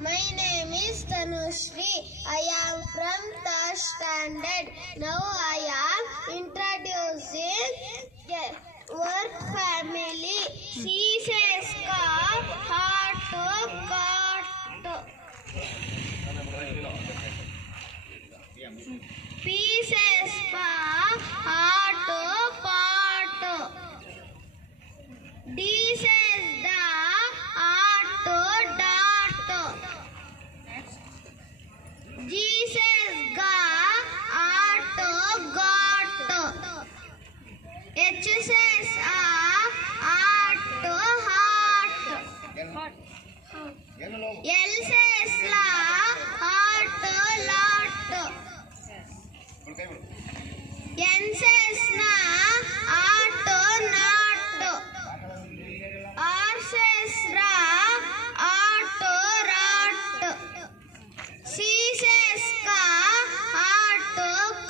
My name is Tanushri. I am from third standard. Now I am introducing word family. C says car, heart, got. P says pa, heart, pot. D says da, heart, dot. G says ga, heart, got. H says a, heart, heart. L says la, heart, lot. N says na,